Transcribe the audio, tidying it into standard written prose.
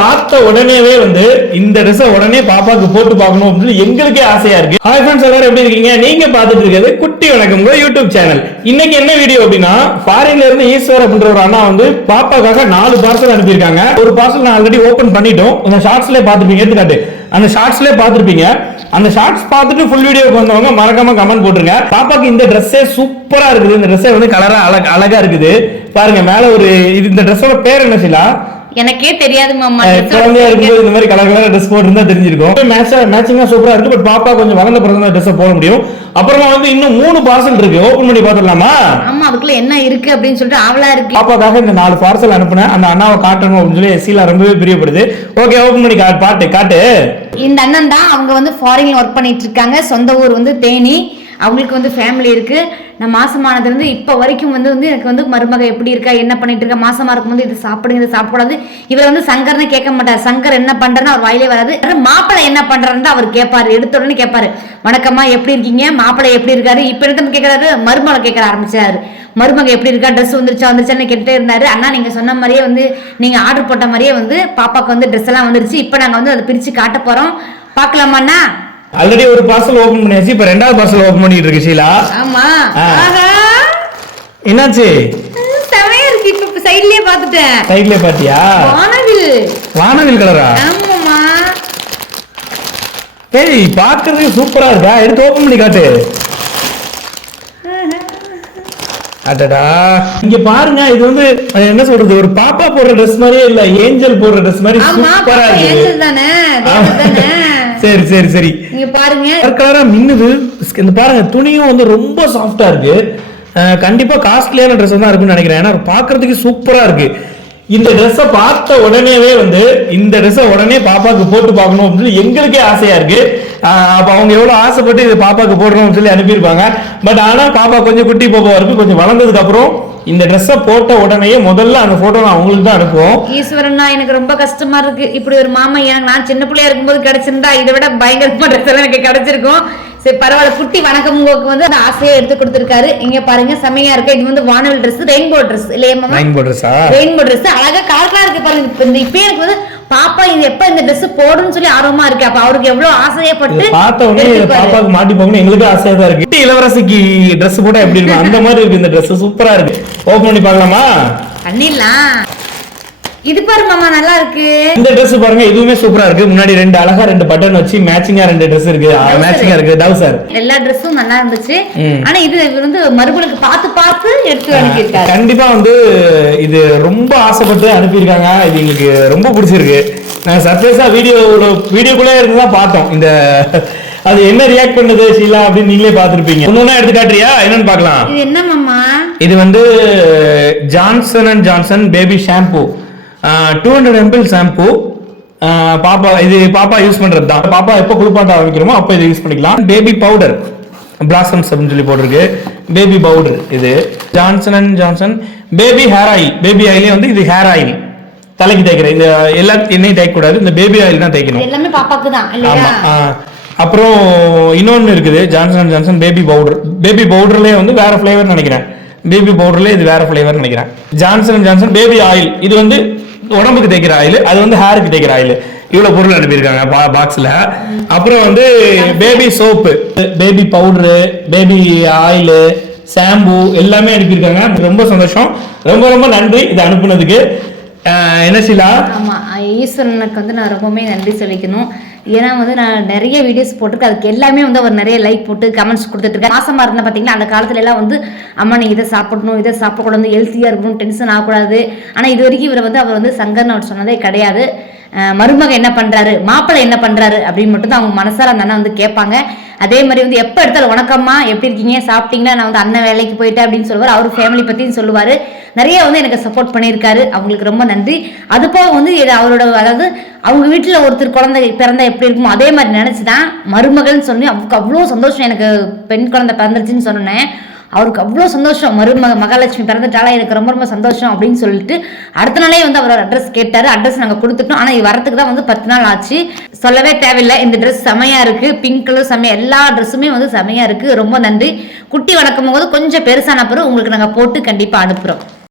பார்த்த உடனேவே வந்து இந்த ட்ரெஸ் உடனே பாப்பாக்கு போட்டு பார்க்கணும் அப்படின்னு எங்களுக்கே ஆசையா இருக்கு. ஹாய் ஃப்ரெண்ட்ஸ், எல்லாரும் எப்படி இருக்கீங்க? நீங்க பார்த்துட்டு இருக்கிறது குட்டி வணக்கம் யூடியூப் சேனல். இன்னைக்கு என்ன வீடியோ அப்படின்னா, ஃபாரின்ல இருந்து ஈஸ்வர் அப்படின்ற ஒரு அண்ணா வந்து பாப்பாக்காக 4 பார்சல் அனுப்பியிருக்காங்க. ஒரு பார்சல் நான் ஆல்ரெடி ஓபன் பண்ணிட்டோம். அந்த ஷார்ட்ஸ்ல பாத்துருப்பீங்க, எடுத்துக்காட்டு அந்த ஷார்ட்ஸ்ல பாத்துருப்பீங்க. அந்த ஷார்ட்ஸ் பார்த்துட்டு ஃபுல் வீடியோக்கு வந்தவங்க மறக்காம கமெண்ட் போட்டுருங்க. பாப்பாக்கு இந்த ட்ரெஸ்ஸே சூப்பரா இருக்குது. இந்த ட்ரெஸ்ஸே வந்து கலரா அழகா இருக்குது. பாருங்க மேல ஒரு இந்த ட்ரெஸ்ஸோட பேர் என்ன செய்யலா எனக்கே தெரியாது மாமா. குழந்தையா இருக்கும்போது இந்த மாதிரி கலர் ட்ரெஸ் போட்டுருந்தா தெரிஞ்சிருக்கும். மேட்சிங்கா சூப்பரா இருக்கு. பட் பாப்பா கொஞ்சம் வளர்ந்த பிறகு தான் ட்ரெஸ் போட முடியும். அப்புறமா வந்து இன்னும் 3 பார்சல் இருக்கு, ஓபன் பண்ணி பாத்துடலாமா? ஆமா, அதுக்குள்ள என்ன இருக்கு அப்படின்னு சொல்லிட்டு ஆவலா இருக்கு. பாப்பாக்காக இந்த 4 பார்சல் அனுப்புனேன். அந்த அண்ணாவை காட்டணும் அப்படின்னு சொல்லி சீலா ரொம்பவே பிரியப்படுது. ஓகே, ஓபன் பண்ணி காட்டு. இந்த அண்ணன் தான், அவங்க வந்து ஃபாரின்ல ஒர்க் பண்ணிட்டு இருக்காங்க. சொந்த ஊர் வந்து தேனி. அவங்களுக்கு வந்து ஃபேமிலி இருக்கு. நான் மாசமானதுல இருந்து இப்ப வரைக்கும் வந்து எனக்கு வந்து மருமக எப்படி இருக்கா, என்ன பண்ணிட்டு இருக்கா, மாசமா இருக்கும்போது இது சாப்பிடுங்க, இது சாப்பிடக்கூடாது. இவர் வந்து சங்கர்னு கேட்க மாட்டார். சங்கர் என்ன பண்றேன்னு அவர் வாயிலே வராது. மாப்பிள்ளை என்ன பண்றாருன்னு அவர் கேட்பாரு. எடுத்த உடனே கேட்பாரு, வணக்கம்மா எப்படி இருக்கீங்க, மாப்பிள்ளை எப்படி இருக்காரு. இப்ப எடுத்து கேட்கறாரு, மருமகளை கேட்க ஆரம்பிச்சாரு. மருமக எப்படி இருக்கா, ட்ரெஸ் வந்துருச்சான்னு கேட்டுட்டே இருந்தாரு. அண்ணா நீங்க சொன்ன மாதிரியே வந்து நீங்க ஆர்டர் போட்ட மாதிரியே வந்து பாப்பாக்கு வந்து ட்ரெஸ் எல்லாம் வந்துருச்சு. இப்ப நாங்க வந்து அதை பிரிச்சு காட்ட போறோம், பாக்கலாமாண்ணா? ஆல்ரெடி ஒரு பார்சல் ஓபன் பண்ணியாச்சு. இப்ப 2வது பார்சல் ஓபன் பண்ணிட்டு இருக்கு ஷீலா. ஆமா, என்னாச்சு? செமையா இருக்கு. இப்ப சைடுலயே பாத்துட்டேன். சைடுலயே பாத்தியா? வானவில் கலரா? ஆமாமா. ஏய், பார்க்கிறதுக்கு சூப்பரா இருக்கா. எடுத்து ஓபன் பண்ணி காட்டு. அடடா, இங்க பாருங்க. இது வந்து என்ன சொல்றது, ஒரு பாப்பா போடுற ட்ரெஸ் மாதிரியே இல்ல, ஏஞ்சல் போடுற ட்ரெஸ் மாதிரி சூப்பரா இருக்கு. ஏஞ்சல் தானே, தேவதை தானே. சரி நீங்க பாருங்க, கலரா மின்னுது. இந்த பாருங்க, துணியும் வந்து ரொம்ப சாஃப்டா இருக்கு. கண்டிப்பா காஸ்ட்லியான ட்ரெஸ் தான் இருக்குன்னு நினைக்கிறேன். ஏன்னா பாக்குறதுக்கு சூப்பரா இருக்கு. இந்த ட்ரெஸ்ஸை பார்த்த உடனேவே வந்து இந்த ட்ரெஸ்ஸை உடனே பாப்பாக்கு போட்டு பார்க்கணும் அப்படின்னு எங்களுக்கே ஆசையா இருக்கு. அப்ப அவங்க எவ்வளவு ஆசைப்பட்டு இது பாப்பாக்கு போடணும்னு சொல்லி அனுப்பியிருப்பாங்க. பட் ஆனா பாப்பா கொஞ்சம் குட்டி பாப்பா இருக்கு. கொஞ்சம் வளர்ந்ததுக்கு அப்புறம் இந்த ட்ரெஸ்ஸை போட்ட உடனே முதல்ல அந்த போட்டோ நான் அவங்களுக்கு தான் அனுப்புவோம். ஈஸ்வரன்னா எனக்கு ரொம்ப கஷ்டமா இருக்கு. இப்படி ஒரு மாமா எனக்கு நான் சின்ன பிள்ளையா இருக்கும்போது கிடைச்சிருந்தா இதை விட பயங்கரமா ட்ரெஸ் எல்லாம் எனக்கு கிடைச்சிருக்கும். சரி பரவாயில்ல, குட்டி வணக்கம் உங்களுக்கு வந்து அந்த ஆசையை எடுத்து கொடுத்திருக்காரு. இங்க பாருங்க, செமையா இருக்கு. இது வந்து வானவில் ட்ரெஸ், ரெயின்போ ட்ரெஸ் இல்லையா மாமா? ரெயின்போ ட்ரெஸ் அழகா கலரா இருக்கு பாருங்க. இப்ப எனக்கு வந்து பாப்பா இது எப்ப இந்த ட்ரெஸ் போடுன்னு சொல்லி ஆர்வமா இருக்கு. அப்ப அவருக்கு எவ்வளவு ஆசையப்பட்டு பார்த்த உடனே பாப்பாக்கு மாட்டி போகணும் எங்களுக்கு ஆசையா தான் இருக்கு. இளவரசிக்கு ட்ரெஸ் போட்டா எப்படி இருக்கும் அந்த மாதிரி இருக்கு. இந்த ட்ரெஸ் சூப்பரா இருக்கு. ஓபன் பண்ணி பார்க்கலாமா? பண்ணிடலாம். இது பாரு மாமா, நல்லா இருக்கு. இந்த Dress பாருங்க, இதுவுமே சூப்பரா இருக்கு. முன்னாடி 2 அழகா 2 பட்டன் வச்சு மேட்சிங்கா 2 Dress இருக்கு. மேட்சிங்கா இருக்கு. டவுசர் எல்லா Dressம் நல்லா இருந்துச்சு. ஆனா இது வந்து மறுபடியும் பார்த்து எடுத்து அனுப்பியிருக்காரு. கண்டிப்பா வந்து இது ரொம்ப ஆசைப்பட்டு அனுப்பியிருக்காங்க. இது எங்களுக்கு ரொம்ப பிடிச்சிருக்கு. நாங்க சர்ப்ரைஸா வீடியோக்குள்ளே இருந்து தான் பார்த்தோம். இந்த அது என்ன ரியாக்ட் பண்ணுது ஷீலா அப்படின்னு நீங்களே பார்த்திருப்பீங்க. ஒண்ணா எடுத்து காட்டுறியா? என்னன்னு பார்க்கலாம். இது என்ன மாமா? இது வந்து Johnson and Johnson baby shampoo, 200 ml shampoo. பாப்பா யூஸ் பண்றது தான். பாப்பா எப்போ குளிப்பாட்ட ஆரம்பிக்கிறோமோ அப்போ இதை யூஸ் பண்ணிக்கலாம். பேபி பவுடர் பிளாசம்ஸ் அப்படின்னு சொல்லி போட்டிருக்கு. Baby powder. இது Johnson and Johnson baby hair oil. Baby ஆயிலே வந்து இது ஹேர் ஆயில், தலைக்கு தேய்க்கிறேன். இந்த எல்லா எண்ணெயும் தேய்க்க கூடாது, இந்த பேபி ஆயில் தான் தேய்க்கணும். எல்லாமே பாப்பாக்கு தான் இல்லையா? அப்புறம் இன்னொன்னு இருக்குது, Johnson and Johnson baby powder. Baby பவுடர்லயே வந்து வேற ஃபிளேவர் நினைக்கிறேன். பேபி பவுடர்ல இது வேற ஃபிளேவர் நினைக்கிறேன். Johnson and Johnson baby oil, இது வந்து உடம்புக்கு தேய்க்கிற ஆயில், அது வந்து ஹேருக்கு தேய்க்கிற ஆயில். இவ்வளவு பொருள் அனுப்பியிருக்காங்க பாக்ஸ்ல. அப்புறம் வந்து baby soap, baby powder, baby oil, shampoo எல்லாமே அனுப்பியிருக்காங்க. ரொம்ப சந்தோஷம், ரொம்ப ரொம்ப நன்றி இது அனுப்புனதுக்கு. என்ன ஷீலா? ஆமா, ஈஸ்வரனுக்கு வந்து நான் ரொம்பவே நன்றி சொல்லிக்கணும். ஏன்னா வந்து நான் நிறைய வீடியோஸ் போட்டிருக்கேன். அதுக்கு எல்லாமே வந்து அவர் நிறைய லைக் போட்டு கமெண்ட்ஸ் கொடுத்துட்டு இருக்கேன். மாசமா இருந்தா பாத்தீங்கன்னா அந்த காலத்துல எல்லாம் வந்து அம்மா நீ இதை சாப்பிடணும், இதை சாப்பிடக்கூடாது, ஹெல்த்தியா இருக்கணும், டென்ஷன் ஆகக்கூடாது. ஆனா இது வரைக்கும் இவர் வந்து அவர் வந்து சங்கர்னு அவர் சொன்னதே கிடையாது. மருமக என்ன பண்றாரு, மாப்பிள்ளை என்ன பண்றாரு அப்படின்னு மட்டும் தான் அவங்க மனசார அந்த அண்ணன் வந்து கேட்பாங்க. அதே மாதிரி வந்து எப்போ எடுத்தாலும் வணக்கம்மா எப்படி இருக்கீங்க, சாப்பிட்டீங்கன்னா, நான் வந்து அண்ணன் வேலைக்கு போயிட்டேன் அப்படின்னு சொல்லுவார். அவர் ஃபேமிலி பற்றியும் சொல்லுவார். நிறைய வந்து எனக்கு சப்போர்ட் பண்ணியிருக்காரு. அவங்களுக்கு ரொம்ப நன்றி. அது போக வந்து அவரோட அதாவது அவங்க வீட்டில் ஒருத்தர் குழந்தை பிறந்தா எப்படி இருக்குமோ அதே மாதிரி நினச்சி தான் மருமகள்னு சொல்லி அவருக்கு அவ்வளோ சந்தோஷம். எனக்கு பெண் குழந்தை பிறந்துருச்சுன்னு சொன்னேன். அவருக்கு அவ்வளோ சந்தோஷம். மகாலட்சுமி பிறந்துட்டாலும் எனக்கு ரொம்ப ரொம்ப சந்தோஷம் அப்படின்னு சொல்லிட்டு அடுத்த நாளே வந்து அவர் அட்ரஸ் கேட்டாரு. அட்ரஸ் நாங்கள் கொடுத்துட்டோம். ஆனால் இது வரத்துக்கு தான் வந்து 10 நாள் ஆச்சு. சொல்லவே தேவையில்லை. இந்த ட்ரெஸ் செமையா இருக்கு. பிங்க் கலர் செமையா, எல்லா ட்ரெஸ்ஸுமே வந்து செமையா இருக்கு. ரொம்ப நன்றி. குட்டி வணக்கம் போது கொஞ்சம் பெருசான பிறகு உங்களுக்கு நாங்கள் போட்டு கண்டிப்பாக அனுப்புகிறோம்.